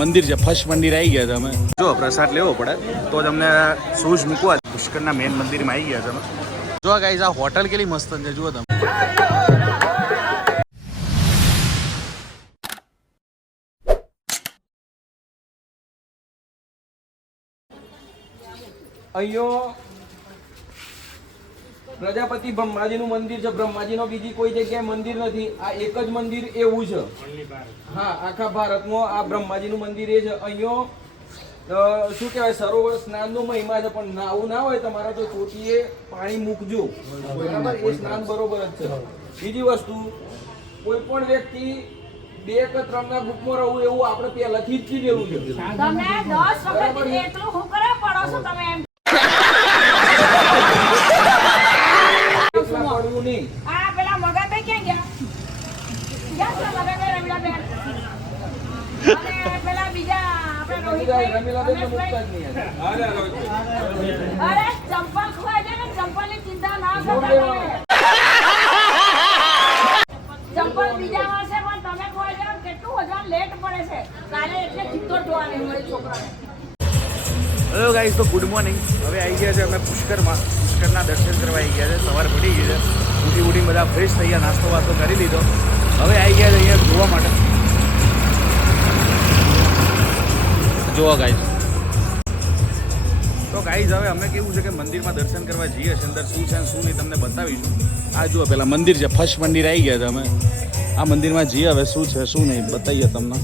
મંદિર છે, ફર્સ્ટ મંદિર આવી ગયા તમે. જો પ્રસાદ લેવો પડે તો તમને શૂઝ મૂકવા. પુષ્કરના મેઇન મંદિરમાં આવી ગયા તમે. જો ગાઈઝ આ હોટલ કેટલી મસ્ત છે, જુઓ તમે. અહીંયા પ્રજાપતિ બ્રહ્માજીનું મંદિર છે. બ્રહ્માજીનો બીજી કોઈ જગ્યાએ મંદિર નથી. આ એક જ મંદિર એવું છે. હા, આખા ભારતમાં આ બ્રહ્માજીનું મંદિર એ છે. અહીંયા શું કહેવાય, સરોવર સ્નાનનો મહિમા છે. પણ નાવું ના હોય તમારે તો ચોટીએ પાણી મૂકજો, બરાબર? એ સ્નાન બરોબર જ છે. બીજી વસ્તુ, કોઈ પણ વ્યક્તિ 2 કે 3 ના ગ્રુપમાં રહું એવું આપણે પહેલાથી જ કીધેલું છે. તમે 10 વખત એટલું હું કરે પડો છો તમે એમ. પડવું નહીં. આ પેલા મગાભાઈ ક્યાં ગયા? ગયા છે મગાભાઈ રમીલાબેન. અને પેલા બીજા આપણે રોહિતભાઈ રમીલાબેન તો મુકતા જ નહીં. અરે ચંપલ ખોવાઈ જાય ને, ચંપલની ચિંતા ના કરતા તમે. ચંપલ બીજા વર્ષે પણ તમે ખોવાઈ જાવ. કેટલું વજન લેટ પડે છે કાલે, એટલે ચિત્તોર જોવાની મળી છોકરાને. હેલો ગાઈઝ, તો ગુડ મોર્નિંગ. હવે આવી ગયા છે અમે પુષ્કરમાં. પુષ્કરના દર્શન કરવા આવી ગયા છે. સવાર પડી ગઈ છે. ઉઠી બધા ફ્રેશ થઈ ગયા, નાસ્તો વાસ્તો કરી લીધો. હવે આવી ગયા છે અહીંયા જોવા માટે. જોવા ગાઈઝ, તો ગાઈઝ હવે અમે કેવું છે કે મંદિરમાં દર્શન કરવા જઈએ છીએ. અંદર શું છે શું નહીં તમને બતાવીશું. આ જુઓ પેલા મંદિર છે, ફર્સ્ટ મંદિર આવી ગયા છે અમે. આ મંદિરમાં જઈએ, હવે શું છે શું નહીં બતાવીએ તમને.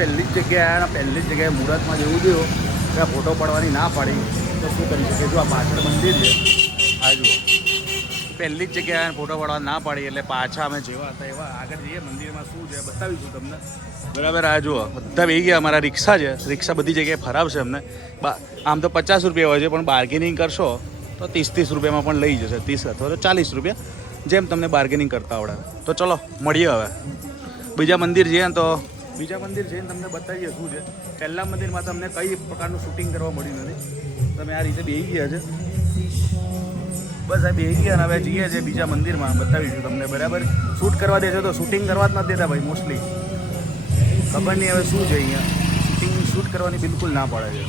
પહેલી જ જગ્યાએ પહેલી જ જગ્યાએ મુહૂર્તમાં જેવું થયું કે ફોટો પાડવાની ના પાડી તો શું કરી શકે. જો આ પાછળ મંદિર છે, આ જુઓ પહેલી જ જગ્યાએ ફોટો પાડવા ના પાડી એટલે પાછા અમે જેવા હતા એવા આગળ જઈએ. મંદિરમાં શું છે બતાવીશું તમને, બરાબર? આ જુઓ બધા બેસી ગયા. અમારા રિક્ષા છે, રિક્ષા બધી જગ્યાએ ફરાવશે અમને. આમ તો 50 રૂપિયા હોય છે, પણ બાર્ગેનિંગ કરશો તો 30 રૂપિયામાં પણ લઈ જશે. 30 અથવા તો 40 રૂપિયા, જેમ તમને બાર્ગેનિંગ કરતા આવડે. તો ચલો મળીએ હવે. બીજા મંદિર જઈએ ને તો બીજા મંદિર જઈને તમને બતાવીએ શું છે. પહેલા મંદિરમાં તમને કઈ પ્રકારનું શૂટિંગ કરવા મળ્યું નથી. તમે આ રીતે બેસી ગયા છે, બસ આ બેસી ગયા. અને હવે જઈએ છીએ બીજા મંદિરમાં, બતાવીશું તમને, બરાબર? શૂટ કરવા દેશે તો શૂટિંગ કરવા જ નથી દેતા ભાઈ મોસ્ટલી. ખબર નહીં હવે શું છે અહીંયા. શૂટિંગ શૂટ કરવાની બિલકુલ ના પાડે છે.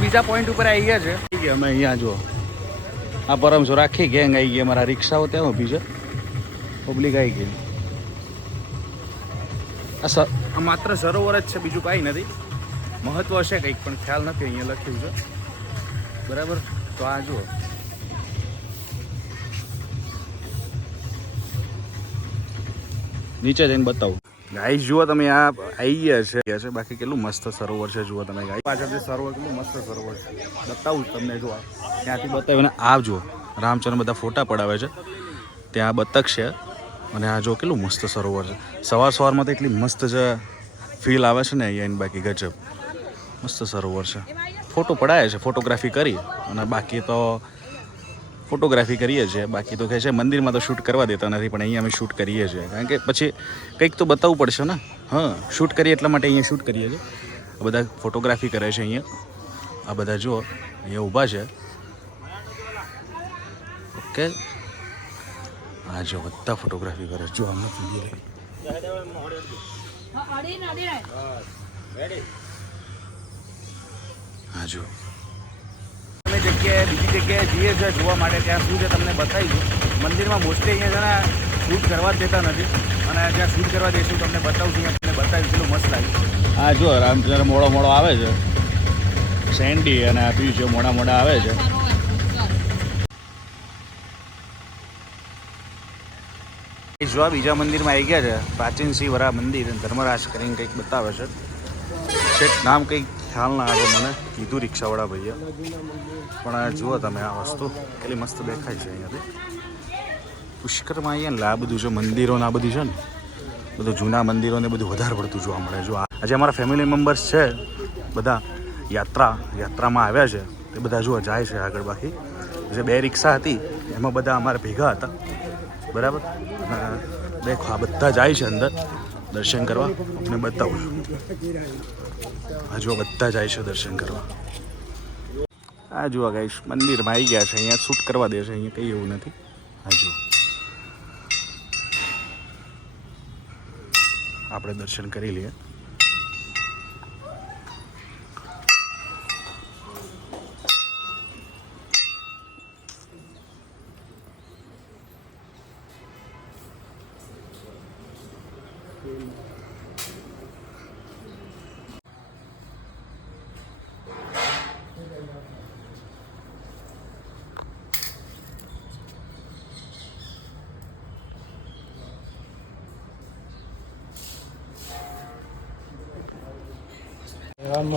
બીજા પોઈન્ટ ઉપર આવી ગયા છે. અમે અહીંયા જો આ પરમસો રાખી ગેંગ આવી ગઈ. અમારા રિક્ષાઓ ત્યાં ઊભી છે, પબ્લિક આવી ગઈ. આ માત્ર સરોવર જ છે, બીજું કાંઈ નથી. મહત્વ છે કંઈક પણ ખ્યાલ નથી. અહીંયા લખ્યું છે, બરાબર? તો આ જુઓ, નીચે જઈને બતાવું. ગાઈસ જુઓ તમે, આ આવી ગયા છે. બાકી કેટલું મસ્ત સરોવર છે, જુઓ તમે ગાઈસ. પાછળથી સરોવર કેટલું મસ્ત સરોવર છે, બતાવું તમને. જુઓ ત્યાંથી બતાવીને આ જુઓ રામચંદ્ર બધા ફોટા પડાવે છે. ત્યાં બતક છે અને આ જો કેટલું મસ્ત સરોવર છે. સવારમાં તો એટલી મસ્ત છે, ફીલ આવે છે ને અહીંયા. બાકી ગજબ મસ્ત સરોવર છે. ફોટો પડાય છે, ફોટોગ્રાફી કરી. અને બાકી તો ફોટોગ્રાફી કરીએ છીએ. બાકી તો કહે છે મંદિરમાં તો શૂટ કરવા દેતા નથી, પણ અહીંયા અમે શૂટ કરીએ છીએ. કારણ કે પછી કંઈક તો બતાવવું પડશે ને. હા, શૂટ કરીએ એટલા માટે અહીંયા શૂટ કરીએ છીએ. આ બધા ફોટોગ્રાફી કરે છે અહીંયા. આ બધા જુઓ અહીંયા ઊભા છે. ઓકે, હા જો બધા ફોટોગ્રાફી કરે. જો આમને હા જો જગ્યાએ બીજી જગ્યાએ જઈએ છીએ જોવા માટે. ત્યાં શું છે તમને બતાવીશું. મંદિરમાં મોસ્ટલી અહીંયા જણા શૂટ કરવા જ દેતા નથી, અને જ્યાં શૂટ કરવા દઈશું તમને બતાવશું. તમને બતાવીશું કેટલું મસ્ત લાગે. હા જો રામચંદ્ર મોડો આવે છે, સેન્ડી અને આ જો મોડા આવે છે. જો બીજા મંદિરમાં આવી ગયા છે, પ્રાચીન શિવ વરા મંદિર, ધર્મરાજ કરીને કંઈક બતાવે છે. શેઠ નામ કંઈક ખ્યાલ ના આવે મને, કીધું રિક્ષાવાળા ભાઈએ. પણ જુઓ તમે આ વસ્તુ કેટલી મસ્ત દેખાય છે અહીંયાથી. પુષ્કરમાં અહીંયા આ બધું છે મંદિરો ને આ બધું છે ને બધું જૂના મંદિરોને બધું વધારે પડતું જોવા મળે. જો આજે અમારા ફેમિલી મેમ્બર્સ છે બધા યાત્રામાં આવ્યા છે તે બધા જો જાય છે આગળ. બાકી જે 2 રિક્ષા હતી એમાં બધા અમારા ભેગા હતા બરાબર. દેખો આ બધા જાય છે અંદર દર્શન કરવા. આપણે બતાવું છું આ જો બધા જાય છે દર્શન કરવા. આ જુઓ ગાઈસ મંદિરમાં આવી ગયા છે. અહીંયા શૂટ કરવા દે છે, અહીંયા કંઈ એવું નથી. હા જુઓ આપણે દર્શન કરી લઈએ.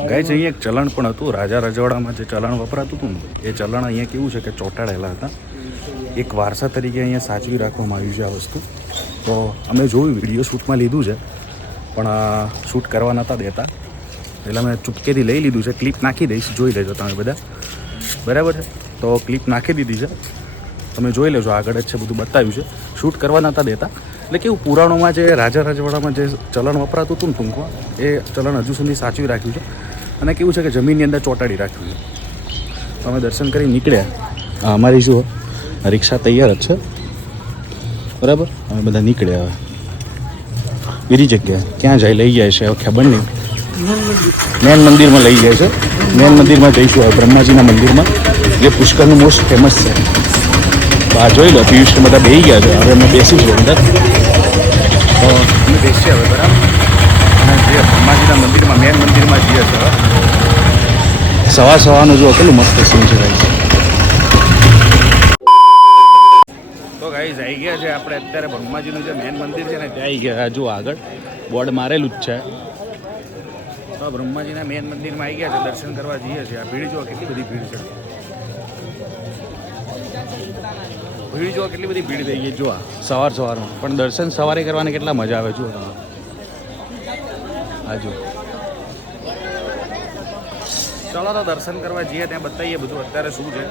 ગાઈસ અહીંયા એક ચલણ પણ હતું. રાજા રજવાડામાં જે ચલણ વપરાતું હતું ને એ ચલણ અહીંયા કેવું છે કે ચોંટાડેલા હતા. એક વારસા તરીકે અહીંયા સાચવી રાખવામાં આવ્યું છે આ વસ્તુ. તો અમે જોયું વિડીયો શૂટમાં લીધું છે પણ શૂટ કરવા નહોતા દેતા એટલે અમે ચૂપકેથી લઈ લીધું છે. ક્લિપ નાખી દઈશ, જોઈ લેજો તમે બધા બરાબર છે. તો ક્લિપ નાખી દીધી છે, તમે જોઈ લેજો. આગળ જ છે બધું બતાવ્યું છે. શૂટ કરવા નહોતા દેતા એટલે કેવું પુરાણોમાં જે રાજા રજવાડામાં જે ચલણ વપરાતું હતું ને ટૂંકમાં એ ચલણ હજુ સુધી સાચવી રાખ્યું છે. અને કેવું છે કે જમીનની અંદર ચોંટાડી રાખ્યું છે. તો અમે દર્શન કરી નીકળ્યા. અમારી શું રિક્ષા તૈયાર જ છે બરાબર. અમે બધા નીકળ્યા. હવે બીજી જગ્યાએ ક્યાં જાય લઈ જાય છે હવે ખબર નહીં. મેન મંદિરમાં લઈ જાય છે. મેન મંદિરમાં જઈશું હવે બ્રહ્માજીના મંદિરમાં જે પુષ્કરનું મોસ્ટ ફેમસ છે. આ જોઈ લો પિયુષ બધા બેસી ગયા છે. હવે અમે બેસીશું અંદર. તો અમે બેસીએ હવે બરાબર. અને જે બ્રહ્માજીના મંદિરમાં મેન મંદિરમાં જઈએ છીએ. સવારનું જો કેટલું મસ્ત સીન છે ગાઈસ. તો ગાઈસ આવી ગયા છે આપણે અત્યારે બ્રહ્માજીનું જે મેન મંદિર છે ને ત્યાં આવી ગયા. જો આગળ બોર્ડ મારેલું જ છે. તો બ્રહ્માજીના મેન મંદિરમાં આવી ગયા છે. દર્શન કરવા જઈએ છીએ. આ ભીડ જો કેટલી બધી ભીડ છે. ભીડ જો કેટલી બધી ભીડ થઈ ગઈ. જો સવારમાં પણ દર્શન સવારે કરવાની કેટલા મજા આવે. જુઓ તમે હા જો. ચલો તો દર્શન કરવા જઈએ ત્યાં બતાવીએ બધું અત્યારે શું છે.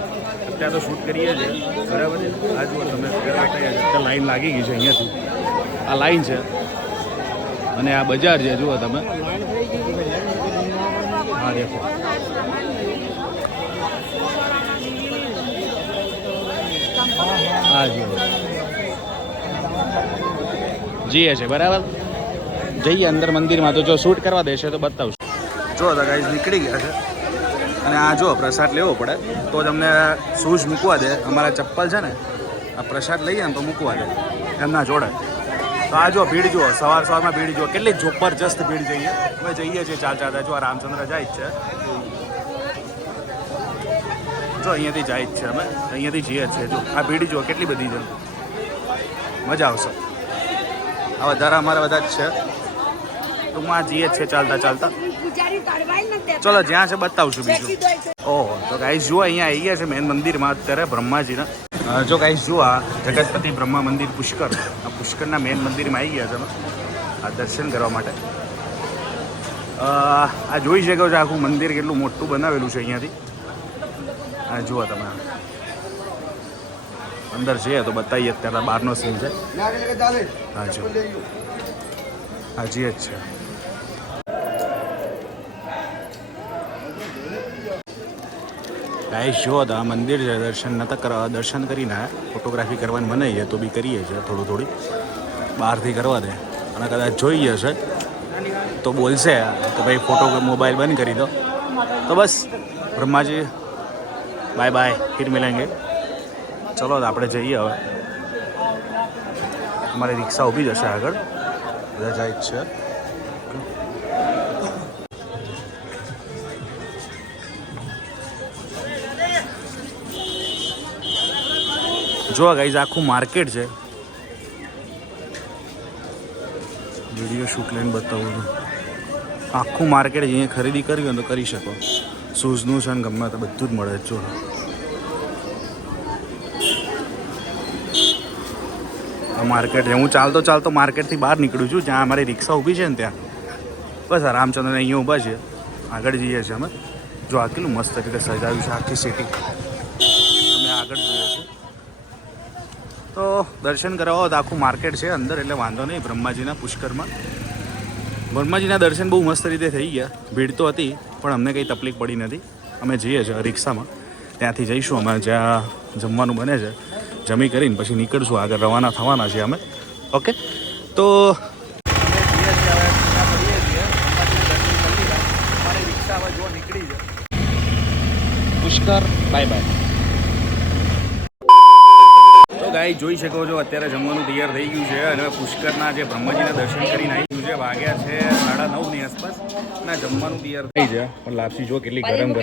અત્યારે તો શૂટ કરીએ છીએ બરાબર. આ જુઓ તમે બતાવીએ અત્યારે લાઈન લાગી ગઈ છે અહીંયાથી. આ લાઈન છે અને આ બજાર છે. જુઓ તમે હા દેખો. હા જુઓ જઈએ છે બરાબર. જઈએ અંદર મંદિરમાં. તો જો શૂટ કરવા દેશે તો બતાવશું. જો તો ગાઈસ નીકળી ગયા છે. અને આ જો પ્રસાદ લેવો પડે તો તમને શૂઝ મૂકવા દે. અમારા ચપ્પલ છે ને આ પ્રસાદ લઈએ ને તો મૂકવા દે એમના જોડે. તો આ જો ભીડ જુઓ. સવારમાં ભીડ જુઓ કેટલી જબરજસ્ત ભીડ જઈએ. અમે જઈએ છીએ ચાલતા. જો આ રામચંદ્ર જાય જ છે. જો અહીંયાથી જાય જ છે. અમે અહીંયાથી જઈએ જ છીએ. જો આ ભીડ જુઓ કેટલી બધી છે. મજા આવશે. આ વધારે અમારા બધા જ છે. ટૂંકમાં જઈએ જ છે ચાલતા. ચલો જ્યાં છે બતાવશું બીજું. ઓહો તો ગાઈસ જુઓ અહીંયા આવી ગયા છે મેન મંદિરમાં અત્યારે બ્રહ્માજીના. જો ગાઈસ જુઓ આ જગતપતિ બ્રહ્મા મંદિર પુષ્કર. આ પુષ્કરના મેન મંદિરમાં આવી ગયા છે અમે આ દર્શન કરવા માટે. આ જોઈ શકો છો આખું મંદિર કેટલું મોટું બનાવેલું છે અહીંયાથી. આ જુઓ તમે અંદર જઈએ તો બતાવીએ. અત્યારે બહારનો સીન છે. હા જો હાજી જ છે. ગાઈસ જુઓ તો આ મંદિર છે. દર્શન કરીને ફોટોગ્રાફી કરવાની મને છે તો બી કરીએ છીએ થોડી બહારથી કરવા દે. અને કદાચ જોઈએ છે તો બોલશે તો ભાઈ ફોટો મોબાઈલ બંધ કરી દો. તો બસ બ્રહ્માજી બાય બાય ફિર મિલેંગે. ચલો આપણે જઈએ હવે. અમારી રિક્ષા ઊભી જશે આગળ. બધા જાય જ છે. જો ગાઈઝ આખું માર્કેટ છે. વિડીયો શૂટ લઈને બતાવું છું. આખું માર્કેટ અહીંયા ખરીદી કરવી હોય તો કરી શકો. શૂઝનું છે ને ગમે તો બધું જ મળે. જો માર્કેટ છે. હું ચાલતો માર્કેટથી બહાર નીકળું છું, જ્યાં અમારી રિક્ષા ઊભી છે ને ત્યાં. બસ આ રામચંદ્રને અહીંયા ઊભા છીએ, આગળ જઈએ છીએ અમે. જો આ કેટલું મસ્ત રીતે સજાવ્યું છે આખી સિટી, અમે આગળ જોઈએ છીએ. તો દર્શન કરાવો તો આખું માર્કેટ છે અંદર, એટલે વાંધો નહીં. બ્રહ્માજીના પુષ્કરમાં બ્રહ્માજીના દર્શન બહુ મસ્ત રીતે થઈ ગયા. ભીડ તો હતી પણ અમને કંઈ તકલીફ પડી નથી. અમે જઈએ છીએ રિક્ષામાં, ત્યાંથી જઈશું અમે જ્યાં જમવાનું બને છે. જમી કરીને પછી નીકળશું, આગળ રવાના થવાના છીએ અમે. ઓકે, તો અમારી રિક્ષા હવે જો નીકળી છે પુષ્કર. Bye bye. તો ગાઈ જોઈ શકો છો અત્યારે જમવાનું તૈયાર થઈ ગયું છે અને પુષ્કરના જે બ્રહ્માજીના દર્શન કરીને આવી ગયું છે. વાગ્યા છે 9:30ની આસપાસ અને જમવાનું તૈયાર થઈ જાય. પણ લાપસી જો કેટલી ગરમ છે.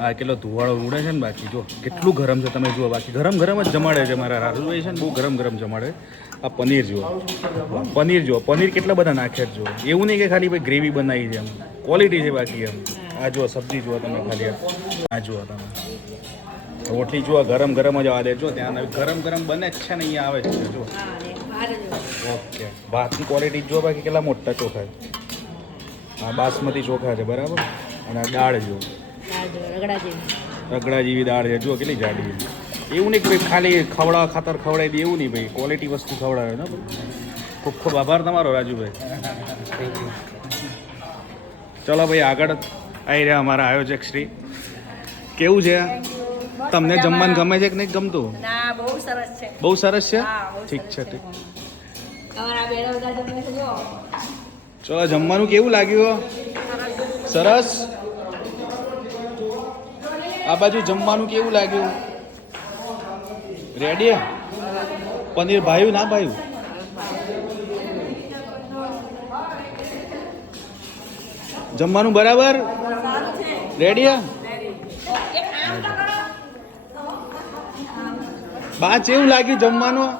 હા, કેટલો ધુવાળો ઉડે છે ને. બાકી જો કેટલું ગરમ છે, તમે જુઓ. બાકી ગરમ જ જમાડે છે મારા રાજુભાઈ છે ને, બહુ ગરમ જમાડે. આ પનીર જુઓ, પનીર કેટલા બધા નાખ્યા જુઓ. એવું નહીં કે ખાલી ભાઈ ગ્રેવી બનાવી છે, એમ ક્વોલિટી છે. બાકી એમ આ જુઓ સબ્જી જુઓ તમે, ખાલી આ જુઓ તમે. રોટલી જુઓ ગરમ જ આવવા દે. જો ત્યાં ગરમ બને જ છે ને, અહીંયા આવે છે જો. ઓકે, ભાતની ક્વોલિટી જુઓ. બાકી કેટલા મોટા ચોખા છે. હા, બાસમતી ચોખા છે બરાબર. અને દાળ જુઓ, રગડા જેવી દાળ છે જુઓ, કેટલી જાડી છે. એવું નહીં કે ભાઈ ખાલી ખાતર ખવડાવી દે, એવું નહીં ભાઈ, ક્વોલિટી વસ્તુ ખવડાવે ને. ખૂબ આભાર તમારો રાજુભાઈ. ચલો ભાઈ, આગળ આવી રહ્યા અમારા આયોજક શ્રી. કેવું છે તમને જમવાનું ગમે છે કે નહીં ગમતું? ના, બહુ સરસ છે. બહુ સરસ છે. હા, બહુ ઠીક સરસ છે ઠીક. તમારા બેડા બધા જમે છે જો. ચલો, જમવાનું કેવું લાગ્યું? સરસ. આ બાજુ જમવાનું કેવું લાગ્યું? રેડી? પનીર ભાયું ના ભાયું? જમવાનું બરાબર? રેડી? બા કેવું લાગ્યું જમવાનું?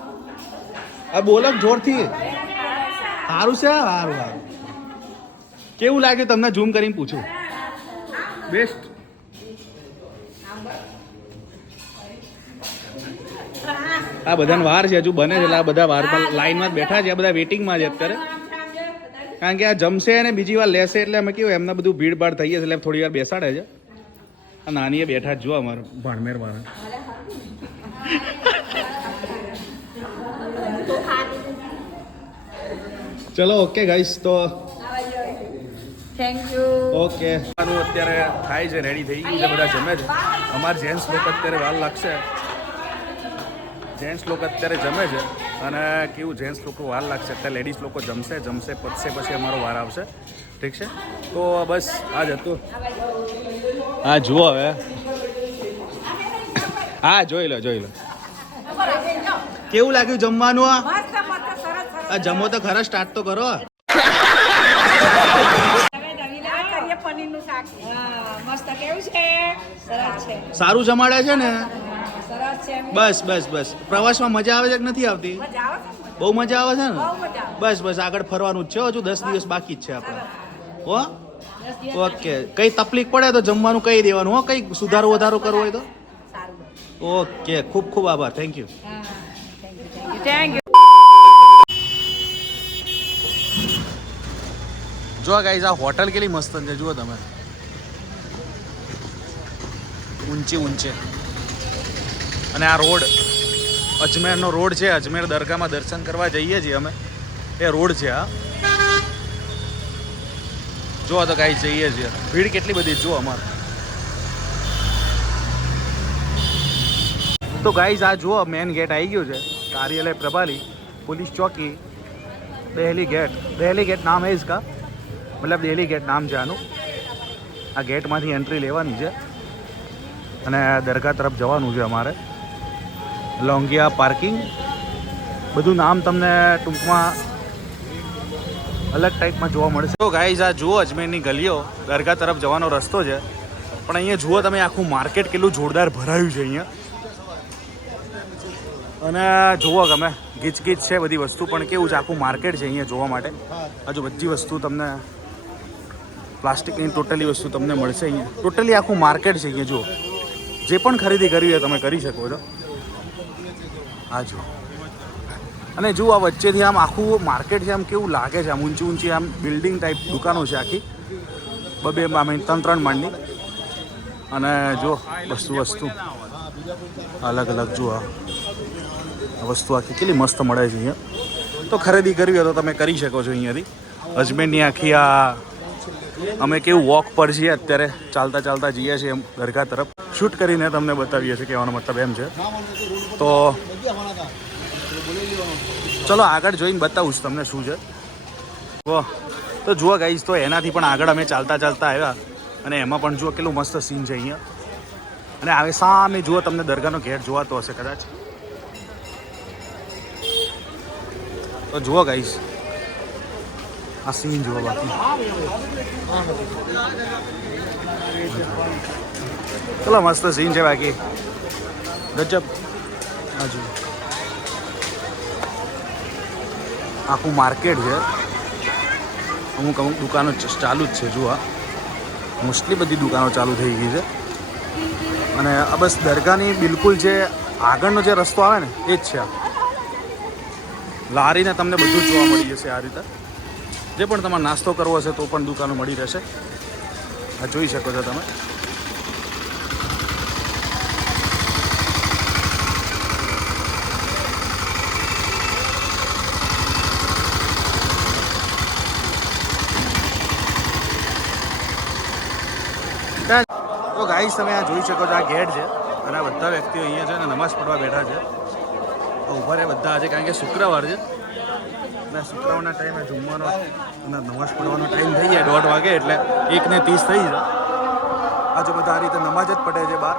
આ બોલો જોરથી. સારું છે. સારું. કેવું લાગ્યું તમને? ઝૂમ કરીને પૂછું. બેસ્ટ. આ બધાને વાર છે, હજુ બને છે. એટલે આ બધા વાર લાઈનમાં જ બેઠા છે. આ બધા વેટિંગમાં છે અત્યારે, કારણ કે આ જમશે અને બીજી વાર લેશે. એટલે અમે કેવું એમને બધું ભીડ ભાડ થઈ જશે, એટલે થોડી વાર બેસાડે છે. આ નાનીએ બેઠા જ જો અમારે ભાણમેર વાળા. ચલો, ઓકે ગાઈસ, તો થેન્ક યુ. ઓકે. અત્યારે થાય છે, રેડી થઈ ગયું છે, બધા જમે છે. અમારા જેન્ટ્સ લોકો અત્યારે વાર લાગશે. જેન્ટ્સ લોકો અત્યારે જમે છે અને કેવું જેન્ટ્સ લોકો વાર લાગશે. અત્યારે લેડીઝ લોકો જમશે પતશે પછી અમારો વાર આવશે. ઠીક છે, તો બસ આ જ હતું. હા જુઓ હવે. હા, જોઈ લો. કેવું લાગ્યું જમવાનું? આ જમો તો ખરા, સ્ટાર્ટ તો કરો. પનીરનું શાક મસ્ત. કેવું છે? સરસ છે. સારું જમાડે છે ને? સરસ છે. બસ. પ્રવાસમાં મજા આવે છે કે નથી આવતી? બહુ મજા આવે છે ને? બસ આગળ ફરવાનું જ છે. હજુ 10 દિવસ બાકી જ છે આપણે. હો, ઓકે. કઈ તકલીફ પડે તો જમવાનું કહી દેવાનું. હો, કઈ સુધારો વધારો કરવો હોય તો. ઓકે, ખૂબ આભાર. Thank you. જો ગાઈઝ, આ હોટલ કેટલી મસ્ત છે જુઓ તમે. ઊંચે અને આ રોડ અજમેરનો રોડ છે. અજમેર દરગાહમાં દર્શન કરવા જઈએ છીએ અમે, એ રોડ છે આ. જો તો ગાઈઝ જઈએ છીએ. ભીડ કેટલી બધી જુઓ અમારે. તો ગાઈઝ આ જુઓ, મેન ગેટ આવી ગયું છે. કાર્યાલય પ્રભાલી पुलिस चौकी दिल्ली गेट नाम है इसका, मतलब दिल्ली गेट नाम છે આનું. આ ગેટમાંથી એન્ટ્રી લેવાની છે અને દરગાહ તરફ જવાનું છે અમારે. લોંગિયા પાર્કિંગ, બધું નામ તમને ટૂંકમાં અલગ ટાઈપમાં જોવા મળશે. તો ગાઈઝ આ જુઓ અજમેરની ગલીઓ, દરગાહ તરફ જવાનો રસ્તો છે. પણ અહીંયા જુઓ તમે, આખું માર્કેટ કેટલું જોરદાર ભરાયું છે અહીંયા. અને જુઓ ગમે ગીચ છે બધી વસ્તુ, પણ કેવું છે આખું માર્કેટ છે અહીંયા જોવા માટે. હજુ બધી વસ્તુ તમને પ્લાસ્ટિકની ટોટલી વસ્તુ તમને મળશે અહીંયા. ટોટલી આખું માર્કેટ છે અહીંયા. જુઓ, જે પણ ખરીદી કરવી હોય તમે કરી શકો છો. હા જુઓ, અને જુઓ આ વચ્ચેથી આમ આખું માર્કેટ છે, આમ કેવું લાગે છે, આમ ઊંચી ઊંચી આમ બિલ્ડિંગ ટાઈપ દુકાનો છે આખી, બે ત્રણ માળની. અને જો વસ્તુ અલગ અલગ જુઓ આ વસ્તુ આખી કેટલી મસ્ત મળે છે અહીંયા. તો ખરીદી કરવી હોય તો તમે કરી શકો છો અહીંયાથી. અજમેરની આખી આ અમે કેવું વોક પર છીએ અત્યારે, ચાલતા ચાલતા જઈએ છીએ એમ દરગાહ તરફ. શૂટ કરીને તમને બતાવીએ છીએ, કહેવાનો મતલબ એમ છે. તો ચલો આગળ જોઈને બતાવું છું તમને શું છે. તો જુઓ ગાઈઝ, તો એનાથી પણ આગળ અમે ચાલતા ચાલતા આવ્યા અને એમાં પણ જુઓ કેટલું મસ્ત સીન છે અહીંયા. અને આવે સામે જુઓ તમને દરગાહનો ગેટ જોવાતો હશે કદાચ. તો જુઓ ગાઈઝ આ સીન જુઓ. બાકી ચલો મસ્ત સીન છે બાકી ગજબ. હા જુઓ આખું માર્કેટ છે, અમુક દુકાનો ચાલુ જ છે. જુઓ મોસ્ટલી બધી દુકાનો ચાલુ થઈ ગઈ છે. અને આ બસ દરગાહની બિલકુલ જે આગળનો જે રસ્તો આવે ને એ જ છે. આ લારીને તમને બધું જ જોવા મળી જશે આ રીતે. જે પણ તમારે નાસ્તો કરવો હશે તો પણ દુકાનો મળી રહેશે. આ જોઈ શકો છો તમે. તો ગાઈસ તમે આ જોઈ શકો છો આ ગેટ છે અને આ બધા વ્યક્તિઓ અહીંયા છે અને નમાઝ પડવા બેઠા છે. ઊભા રહે બધા આજે, કારણ કે શુક્રવાર છે અને શુક્રવારના ટાઈમે જમવાનો અને નમાઝ પડવાનો ટાઈમ થઈ જાય 1:30 વાગે, એટલે 1:30 થઈ જાય. આજે બધા આ રીતે નમાજ જ પડે છે બહાર.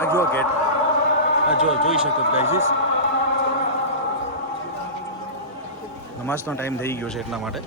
આ જો ગેટ આ જોઈ શકો છો ગાઈસ, નમાઝનો ટાઈમ થઈ ગયો છે એટલા માટે.